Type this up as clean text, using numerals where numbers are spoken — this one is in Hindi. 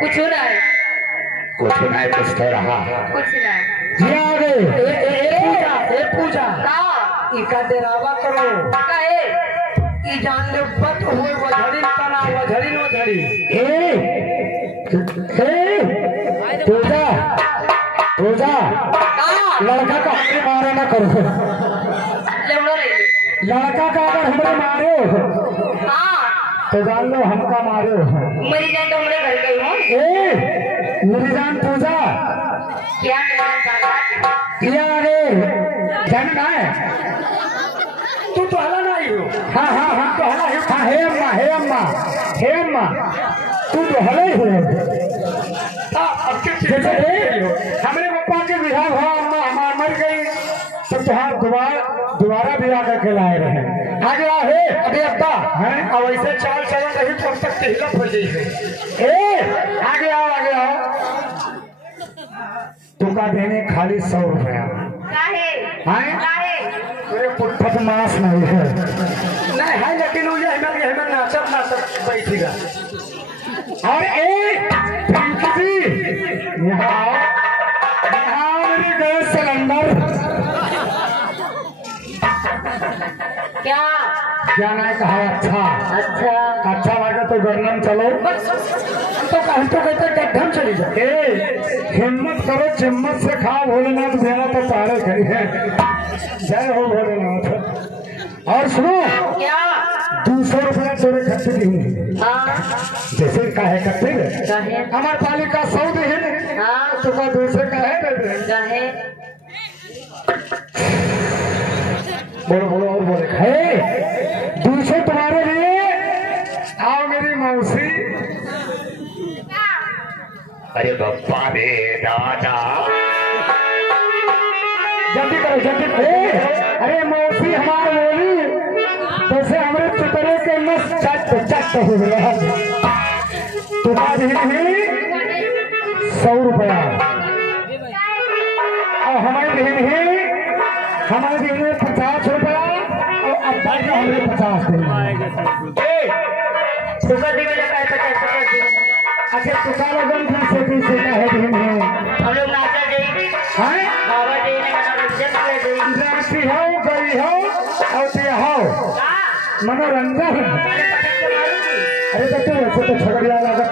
कुछ हो रहा है, कुछ नहीं, कुछ तो रहा कुछ नहीं। जी आगे ए पूजा इका देरावा करो काहे ई जान ले बत होए वधड़ी तना वधड़ी वधड़ी ए पूजा पूजा लड़का का हमरे मारे ना करो, लेवड़ा रे लड़का का अगर हमरे मारे हां तो जान लो हमका मारे मरी जाए तो हमरे घर गई हूं। ए मेरी जान पूजा क्या मेरा साला ये आगे जानना है तू तो हला नहीं हो। हाँ हाँ हाँ तो हला है। हाँ हे अम्मा हे अम्मा हे अम्मा तू तो हला ही हो। अब जैसे हमारे पप्पा के बिहार हुआ, अम्मा हमार मर गई तो तुहार दोबारा बिहार करके लाए रहे। आगे आ हे अभी अब्बा है अब ऐसे चाल चलन रही तो अब तक हिलत हो जाएगी। ए आगे आओ आगे आओ। तुका देने खाली 100 रुपया काहे पुट्ठत मास नहीं है नहीं है, लेकिन मुझे हिमत नाचत बैठेगा। और पिंकी जी यहाँ मेरे गैस सिलेंडर क्या क्या नहीं कहा। अच्छा अच्छा लगा तो गर्नम चलो तो कहते गड्ढम चली जाए। हिम्मत करो चिम्मत से खाओ भोलेनाथ भेना तो तारे खड़ी है। जय हो भोलेनाथ। और सुनो क्या 200 रुपया तोरे खर्च दी जैसे काहे करते काहे हमार पालिका 100 दी हाँ तो 200 काहे दे दे। काहे बोलो बोलो और बोले है 200 तुम्हारे लिए। आओ मेरी मौसी। अरे बप्पा रे दादा जल्दी करो जल्दी करो। अरे मौसी हमारे बोली जैसे हमारे चुतरे के नस चट हो गया। तुम्हारी भी 100 रुपया और हमारी बहन है 50 रुपया और अब्बा जी हमें 50 देंगे। सुबह दी वाला पैसा कैसे अच्छा तुका लगन फिर से का है बहन है हम लोग नाचा देंगे हैं बाबा जी ने मनोरंजन ले देंगे राशि हो गई हो और ते हो मनोरंजन। अरे तो तू ऐसे तो झगड़िया लगा